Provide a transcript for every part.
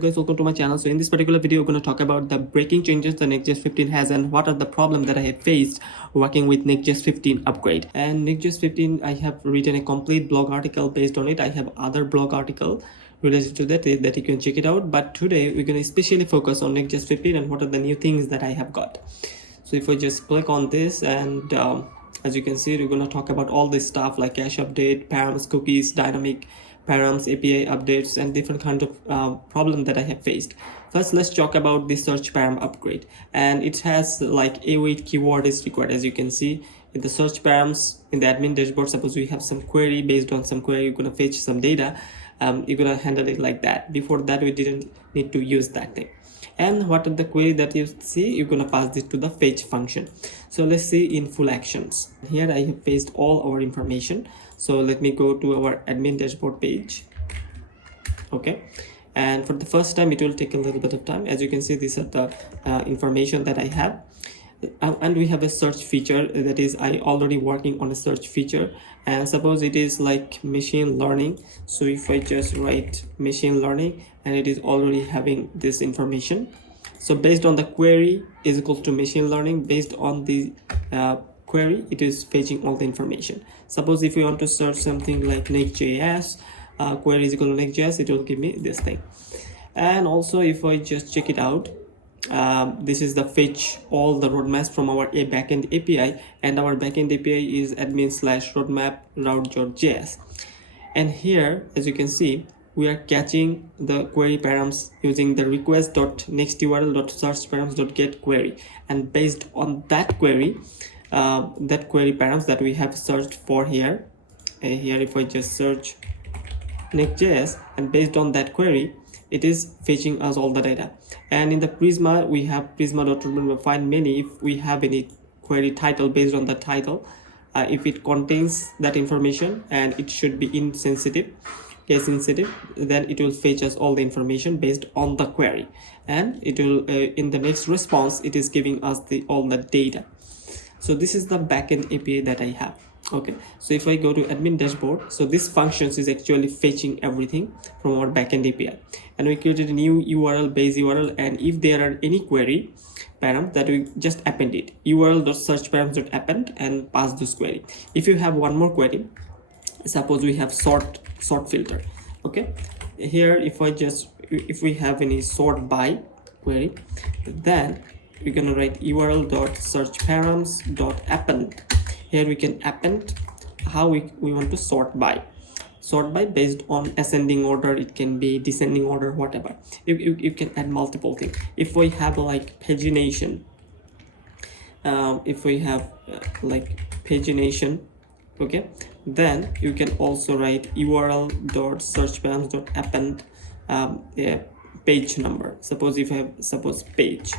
Guys, welcome to my channel. So in this particular video, we're going to talk about the breaking changes the Nextjs 15 has and what are the problems that I have faced working with Nextjs 15 upgrade. And Nextjs 15, I have written a complete blog article based on it. I have other blog article related to that you can check it out. But today we're going to especially focus on Nextjs 15 and what are the new things that I have got. So if I just click on this and as you can see, we're going to talk about all this stuff like cache update, params, cookies, dynamic Params, API updates, and different kinds of problem that I have faced. First, let's talk about the search param upgrade. And it has like A8 keyword is required. As you can see in the search params in the admin dashboard, suppose we have some query, based on some query, you're going to fetch some data. You're going to handle it like that. Before that, we didn't need to use that thing. And what are the query that you see, you're going to pass this to the fetch function. So let's see in full actions. Here I have pasted all our information. So let me go to our admin dashboard page. Okay, and for the first time it will take a little bit of time. As you can see, these are the information that I have. And we have a search feature, that is I already working on a search feature, and suppose it is like machine learning. So if I just write machine learning, and it is already having this information. So based on the query is equal to machine learning, based on the query it is fetching all the information. Suppose if you want to search something like Nextjs, query is equal to Nextjs, it will give me this thing. And also if I just check it out, this is the fetch all the roadmaps from our backend API, and our backend API is admin/roadmap route.js. And here, as you can see, we are catching the query params using the request.nexturl.searchparams.get query, and based on that query params that we have searched for here, if I just search Nextjs, and based on that query it is fetching us all the data. And in the Prisma, we have prisma.roadmap find many. If we have any query title, based on the title, if it contains that information and it should be case sensitive, then it will fetch us all the information based on the query, and it will in the next response it is giving us all the data. So this is the backend API that I have. Okay, so if I go to admin dashboard, so this functions is actually fetching everything from our backend API, and we created a new URL, base URL, and if there are any query param, that we just append it, url.searchparams.append, and pass this query. If you have one more query, suppose we have sort filter. Okay, here if we have any sort by query, then we're gonna write url.searchparams.append. Here we can append how we want to sort by based on ascending order, it can be descending order, whatever. You can add multiple things. If we have like pagination, okay, then you can also write url.searchparams.append page number. Suppose if I have page,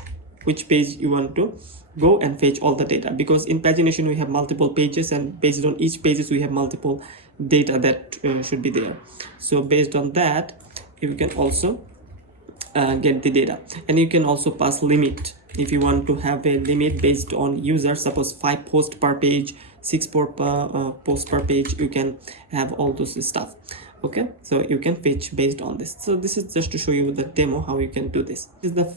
which page you want to go and fetch all the data, because in pagination we have multiple pages, and based on each pages we have multiple data that should be there. So based on that, you can also get the data, and you can also pass limit. If you want to have a limit based on user, suppose 5 posts per page, 6 posts per page, you can have all those stuff. Okay, so you can fetch based on this. So this is just to show you the demo how you can do this. This is the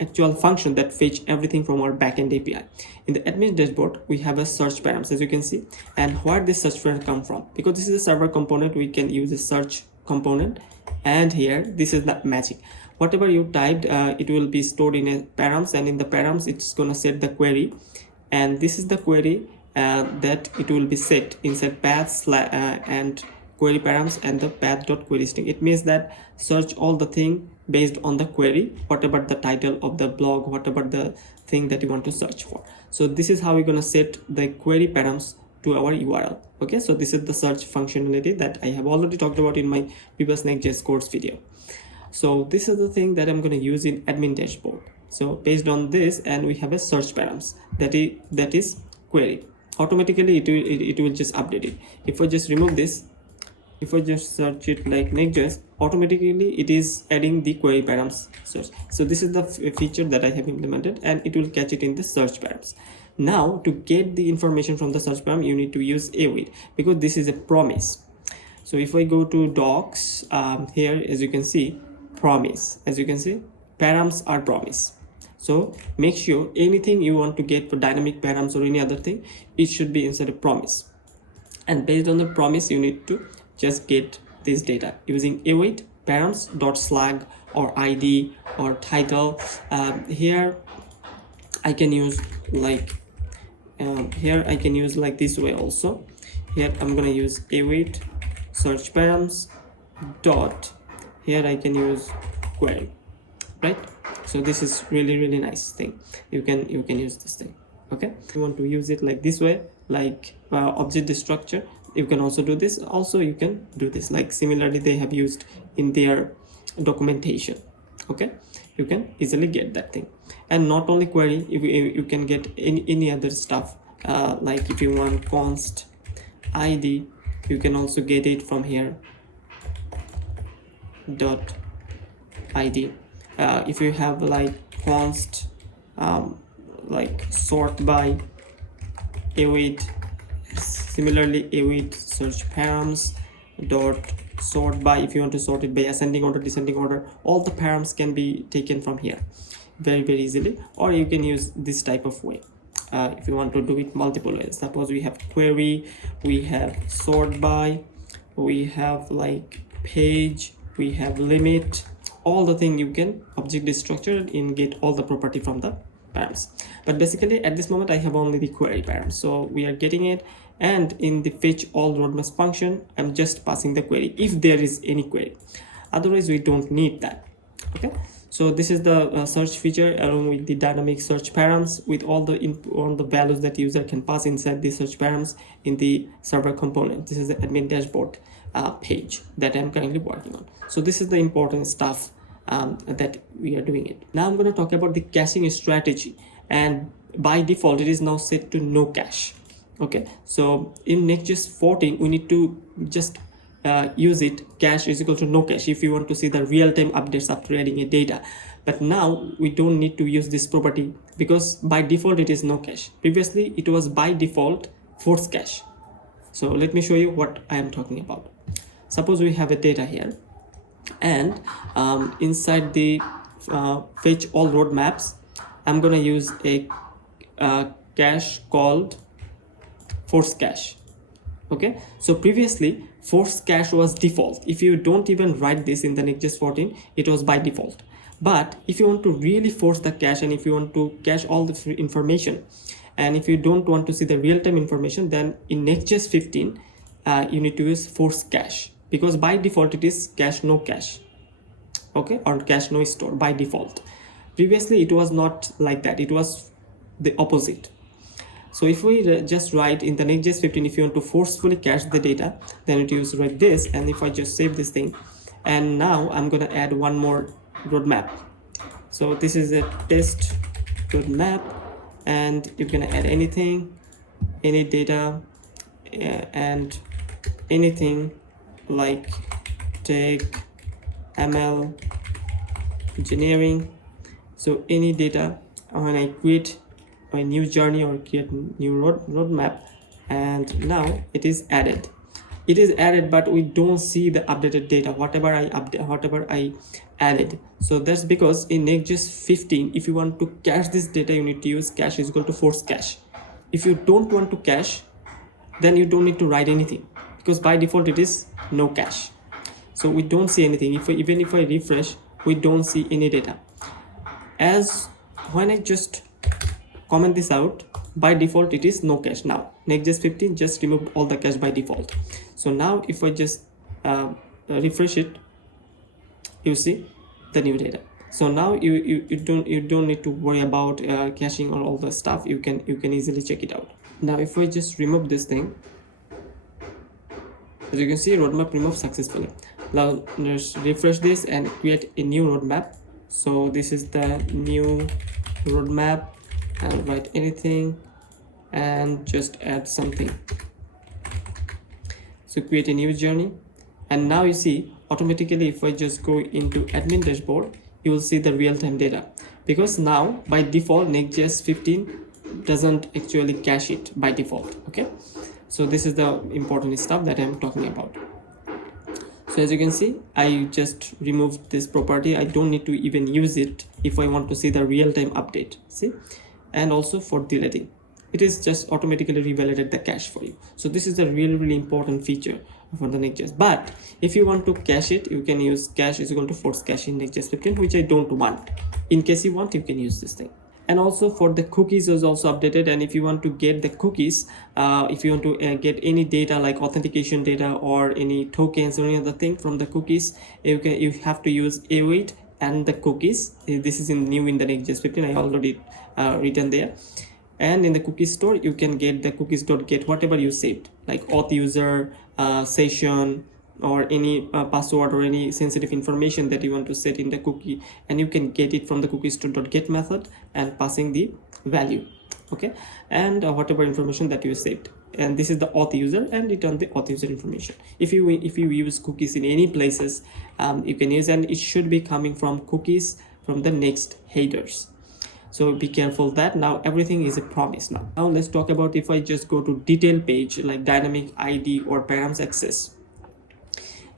actual function that fetch everything from our backend API. In the admin dashboard, we have a search params, as you can see. And where this search param come from? Because this is a server component, we can use a search component. And here, this is the magic. Whatever you typed, it will be stored in a params, and in the params, it's gonna set the query. And this is the query that it will be set inside paths and query params and the path.query string. It means that search all the thing based on the query, whatever the title of the blog, whatever the thing that you want to search for. So this is how we're going to set the query params to our URL. Okay, so this is the search functionality that I have already talked about in my previous Nextjs course video. So this is the thing that I'm going to use in admin dashboard. So based on this, and we have a search params that is query. Automatically it will just update it. If I just remove this, if I just search it like Nextjs, automatically it is adding the query params search. So this is the feature that I have implemented, and it will catch it in the search params. Now to get the information from the search param, you need to use await, because this is a promise. So if I go to docs, here as you can see, promise. As you can see, params are promise. So make sure anything you want to get for dynamic params or any other thing, it should be inside a promise. And based on the promise, you need to just get this data using await params.slag or id or title. Here I can use like this way also. Here I'm gonna use await search params dot, here I can use query, right? So this is really nice thing. You can use this thing. Okay, if you want to use it like this way, like object structure, you can also do this. Also you can do this like similarly they have used in their documentation. Okay, you can easily get that thing. And not only query, you can get any other stuff, like if you want const id, you can also get it from here dot id. If you have like const like sort by await, similarly await search params dot sort by, if you want to sort it by ascending order, descending order, all the params can be taken from here very easily. Or you can use this type of way if you want to do it multiple ways. Suppose we have query, we have sort by, we have like page, we have limit, all the thing you can object structure and get all the property from the params. But basically at this moment I have only the query params, so we are getting it. And in the fetch all roadmaps function, I'm just passing the query if there is any query, otherwise we don't need that. Okay, so this is the search feature along with the dynamic search params with all the values that user can pass inside the search params in the server component. This is the admin dashboard page that I'm currently working on. So this is the important stuff that we are doing it. Now I'm going to talk about the caching strategy, and by default it is now set to no cache. Okay, so in Nextjs 14 we need to just use it cache is equal to no cache if you want to see the real-time updates after adding a data. But now we don't need to use this property because by default it is no cache. Previously it was by default force cache. So let me show you what I am talking about. Suppose we have a data here, and inside the fetch all roadmaps, I'm gonna use a cache called force cache. Okay, so previously force cache was default. If you don't even write this in the Nextjs 14, it was by default. But if you want to really force the cache, and if you want to cache all the information, and if you don't want to see the real-time information, then in Nextjs 15 you need to use force cache, because by default it is cache no cache. Okay, or cache no store by default. Previously it was not like that, it was the opposite. So if we just write in the Nextjs 15, if you want to forcefully cache the data, then it use write this. And if I just save this thing, and now I'm gonna add one more roadmap. So this is a test roadmap, and you're gonna add anything, any data, and anything like tech, ML, engineering. So any data, when I create a new journey or create new roadmap, and now it is added. It is added, but we don't see the updated data, whatever I added. So that's because in Nextjs 15, if you want to cache this data, you need to use cache is equal to force cache. If you don't want to cache, then you don't need to write anything, because by default it is no cache. So we don't see anything. Even if I refresh, we don't see any data. As when I just comment this out, by default it is no cache. Now Nextjs 15 just removed all the cache by default. So now if I just refresh it, you see the new data. So now you don't need to worry about caching or all the stuff. You can easily check it out. Now if I just remove this thing, as you can see, roadmap removed successfully. Now let's refresh this and create a new roadmap. So this is the new roadmap, and write anything and just add something. So create a new journey, and now you see automatically if I just go into admin dashboard, you will see the real-time data, because now by default Nextjs 15 doesn't actually cache it by default. Okay, so this is the important stuff that I'm talking about. So as you can see, I just removed this property. I don't need to even use it if I want to see the real-time update. See, and also for deleting, it is just automatically revalidated the cache for you. So this is a really important feature for the Nextjs. But if you want to cache it, you can use cache is equal to force cache in Nextjs 15, which I don't want. In case you want, you can use this thing. And also for the cookies is also updated. And if you want to get the cookies, if you want to get any data like authentication data or any tokens or any other thing from the cookies, you have to use await and the cookies. This is new in the Nextjs 15. I already written there. And in the cookie store, you can get the cookies.get whatever you saved, like auth user, session, or any password or any sensitive information that you want to set in the cookie, and you can get it from the cookies.get method and passing the value. Okay, and whatever information that you saved, and this is the auth user, and return the auth user information. If you use cookies in any places, you can use, and it should be coming from cookies from the next headers. So be careful that now everything is a promise. Now let's talk about if I just go to detail page like dynamic ID or params access.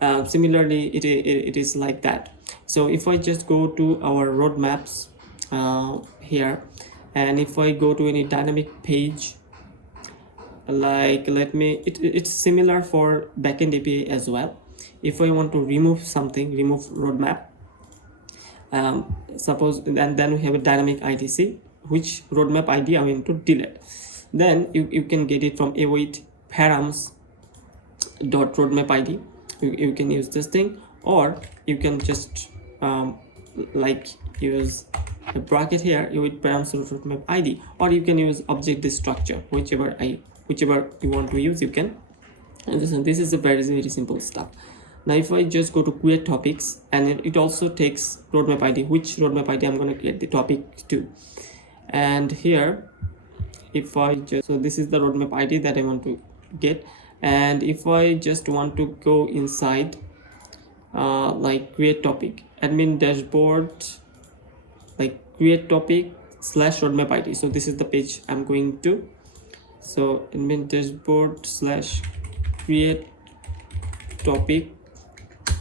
Similarly, it is like that. So if I just go to our roadmaps here, and if I go to any dynamic page, like it's similar for backend API as well. If I want to remove something, remove roadmap, suppose, and then we have a dynamic IDC, which roadmap ID I want to delete. Then you can get it from await params dot roadmap ID. You can use this thing, or you can just like use a bracket here with params roadmap ID, or you can use object this structure, whichever you want to use, you can. And this is a very simple stuff. Now if I just go to create topics, and it also takes roadmap ID, which roadmap ID I'm going to create the topic to. And here, if I just, so this is the roadmap ID that I want to get. And if I just want to go inside like create topic, admin dashboard, like create topic / roadmap ID. So this is the page I'm going to. So admin dashboard / create topic,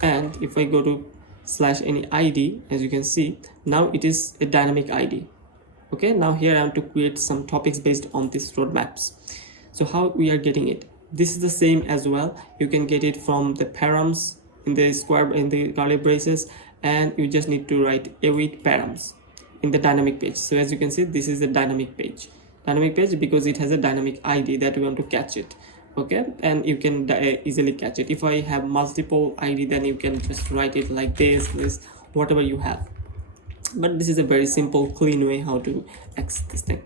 and if I go to / any ID, as you can see, now it is a dynamic ID. Okay, now here I want to create some topics based on these roadmaps. So how we are getting it? This is the same as well. You can get it from the params in the square, in the curly braces, and you just need to write await params in the dynamic page. So as you can see, this is a dynamic page because it has a dynamic ID that we want to catch it. Okay, and you can easily catch it. If I have multiple ID, then you can just write it like this, whatever you have. But this is a very simple, clean way how to access this thing.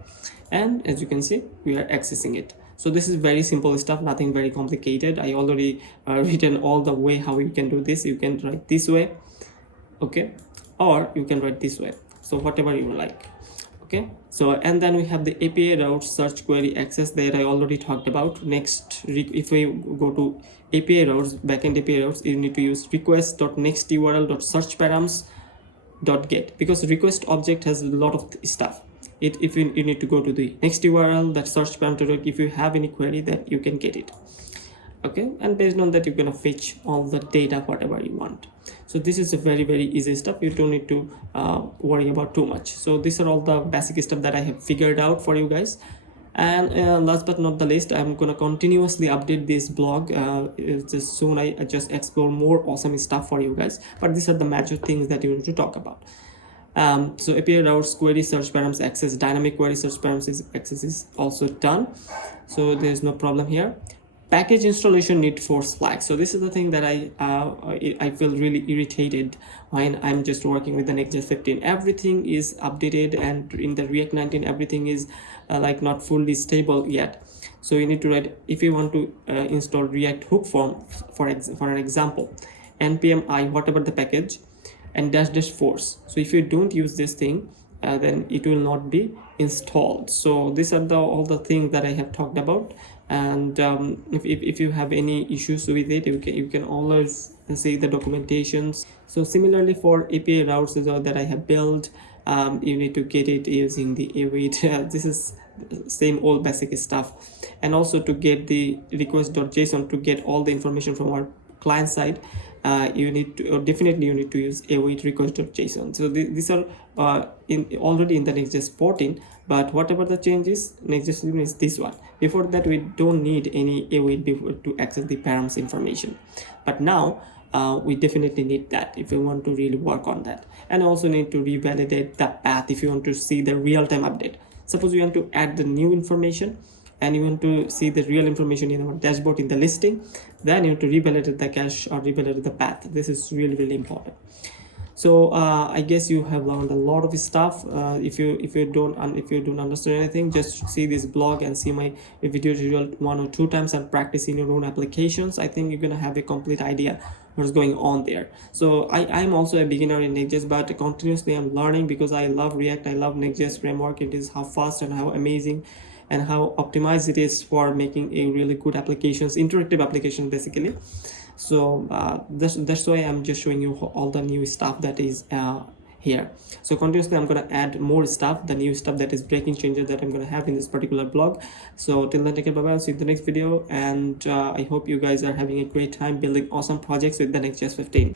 And as you can see, we are accessing it. So this is very simple stuff, nothing very complicated. I already written all the way how you can do this. You can write this way, okay, or you can write this way. So whatever you like. Okay, so and then we have the API route search query access that I already talked about. Next, if we go to API routes, backend API routes, you need to use request.nextURL.searchparams.get, because request object has a lot of stuff. If you need to go to the next URL, that search param to if you have any query, that you can get it. Okay, and based on that, you're gonna fetch all the data whatever you want. So this is a very easy stuff. You don't need to worry about too much. So these are all the basic stuff that I have figured out for you guys. And last but not the least, I'm gonna continuously update this blog. Just soon I just explore more awesome stuff for you guys, but these are the major things that you need to talk about. So API routes query search params access, dynamic query search params access is also done, so there's no problem here. Package installation need force flag. So this is the thing that I feel really irritated when I'm just working with the Nextjs 15. Everything is updated, and in the React 19 everything is like not fully stable yet. So you need to write, if you want to install React hook form, for an example, npm I whatever the package and -- force. So if you don't use this thing, then it will not be installed. So these are all the things that I have talked about. And if you have any issues with it, you can always see the documentations. So similarly for API routes that I have built, you need to get it using the await. This is same old basic stuff. And also to get the request.json, to get all the information from our client side, you need to, or definitely you need to use await request.json. So these are already in the Nextjs 14, but whatever the changes, Nextjs 15 is this one. Before that, we don't need any await before to access the params information, but now we definitely need that if you want to really work on that. And also need to revalidate the path if you want to see the real-time update. Suppose you want to add the new information and you want to see the real information in our dashboard in the listing, then you have to revalidate the cache or revalidate the path. This is really important. So I guess you have learned a lot of stuff. If you don't understand anything, just see this blog and see my video tutorial 1 or 2 times and practice in your own applications. I think you're gonna have a complete idea what's going on there. So I'm also a beginner in Nextjs, but continuously I'm learning because I love React, I love Nextjs framework. It is how fast and how amazing and how optimized it is for making a really good applications, interactive application basically. So that's why I'm just showing you all the new stuff that is here. So continuously I'm gonna add more stuff, the new stuff that is breaking changes that I'm gonna have in this particular blog. So till then, take care, bye bye. I'll see you in the next video, and I hope you guys are having a great time building awesome projects with the Nextjs 15.